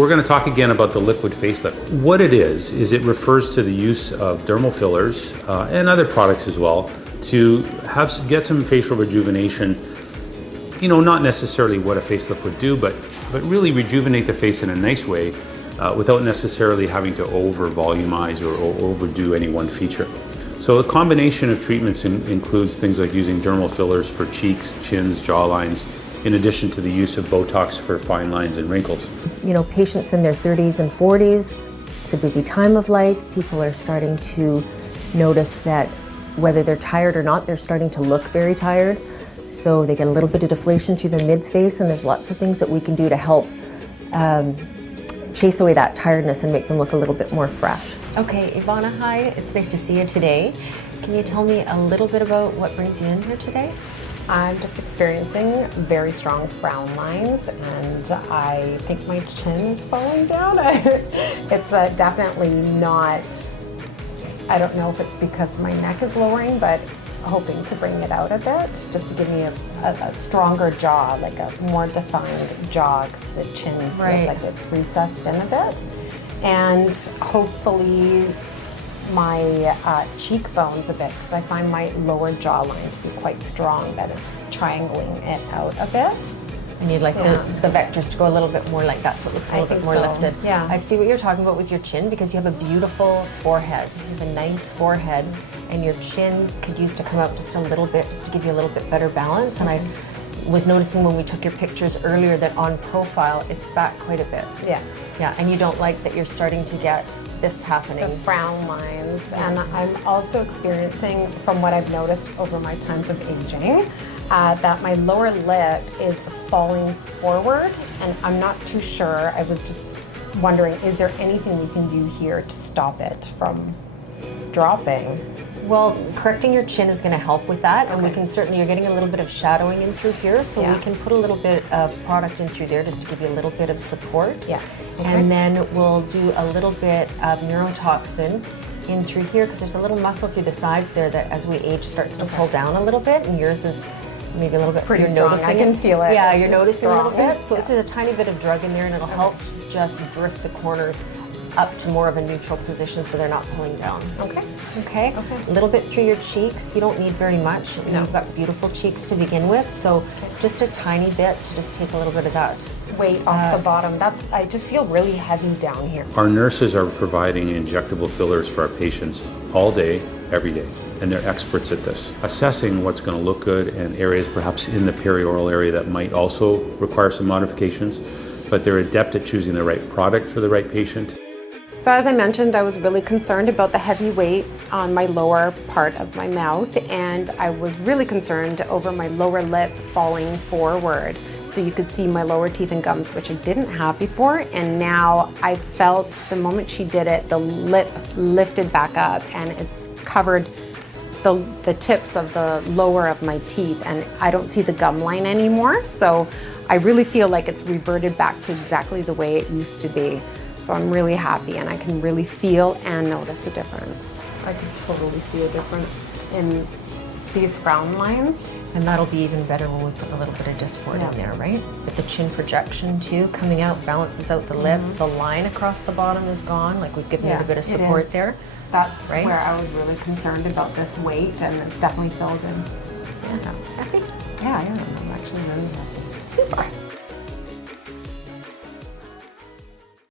we're going to talk again about the liquid facelift. What it is it refers to the use of dermal fillers and other products as well to get some facial rejuvenation. You know, not necessarily what a facelift would do, but really rejuvenate the face in a nice way without necessarily having to over-volumize or overdo any one feature. So a combination of treatments includes things like using dermal fillers for cheeks, chins, jawlines, in addition to the use of Botox for fine lines and wrinkles. You know, patients in their 30s and 40s, it's a busy time of life. People are starting to notice that whether they're tired or not, they're starting to look very tired. So they get a little bit of deflation through the mid-face, and there's lots of things that we can do to help chase away that tiredness and make them look a little bit more fresh. Okay, Evana, hi. It's nice to see you today. Can you tell me a little bit about what brings you in here today? I'm just experiencing very strong frown lines, and I think my chin is falling down. It's definitely not, I don't know if it's because my neck is lowering, but hoping to bring it out a bit, just to give me a stronger jaw, like a more defined jaw, because the chin feels like it's recessed in a bit. And hopefully my cheekbones a bit, because I find my lower jawline to be quite strong, that it's triangling it out a bit. And you'd like the vectors to go a little bit more like that, so it looks a little bit more lifted. Yeah. I see what you're talking about with your chin, because you have a beautiful forehead. You have a nice forehead, and your chin could use to come out just a little bit, just to give you a little bit better balance. And I was noticing when we took your pictures earlier that on profile, it's back quite a bit. Yeah. Yeah, and you don't like that you're starting to get this happening. The frown lines. And I'm also experiencing, from what I've noticed over my times of aging, that my lower lip is falling forward, and I'm not too sure. I was just wondering, is there anything we can do here to stop it from dropping? Well, correcting your chin is going to help with that, and we can certainly, you're getting a little bit of shadowing in through here, so we can put a little bit of product in through there just to give you a little bit of support. Yeah. Okay. And then we'll do a little bit of neurotoxin in through here, because there's a little muscle through the sides there that as we age starts to pull down a little bit, and yours is maybe a little bit pretty you're strong. noticing I can feel it. Yeah, It's you're noticing a little strong. bit. So it's just a tiny bit of drug in there, and it'll help just drift the corners up to more of a neutral position so they're not pulling down. Okay. Okay? A little bit through your cheeks. You don't need very much. You've got beautiful cheeks to begin with, so just a tiny bit to just take a little bit of that Weight off the bottom. I just feel really heavy down here. Our nurses are providing injectable fillers for our patients all day, every day, and they're experts at this. Assessing what's going to look good and areas perhaps in the perioral area that might also require some modifications, but they're adept at choosing the right product for the right patient. So as I mentioned, I was really concerned about the heavy weight on my lower part of my mouth, and I was really concerned over my lower lip falling forward. So you could see my lower teeth and gums, which I didn't have before, and now I felt the moment she did it, the lip lifted back up, and it's covered the tips of the lower of my teeth, and I don't see the gum line anymore. So I really feel like it's reverted back to exactly the way it used to be. So I'm really happy, and I can really feel and notice a difference. I can totally see a difference in these frown lines. And that'll be even better when we put a little bit of Dysport in there, right? With the chin projection too, coming out, balances out the lip. The line across the bottom is gone, like we've given it a bit of support there. That's where I was really concerned about this weight, and it's definitely filled in. Yeah. Happy? Yeah, I am. I'm actually really happy. Super.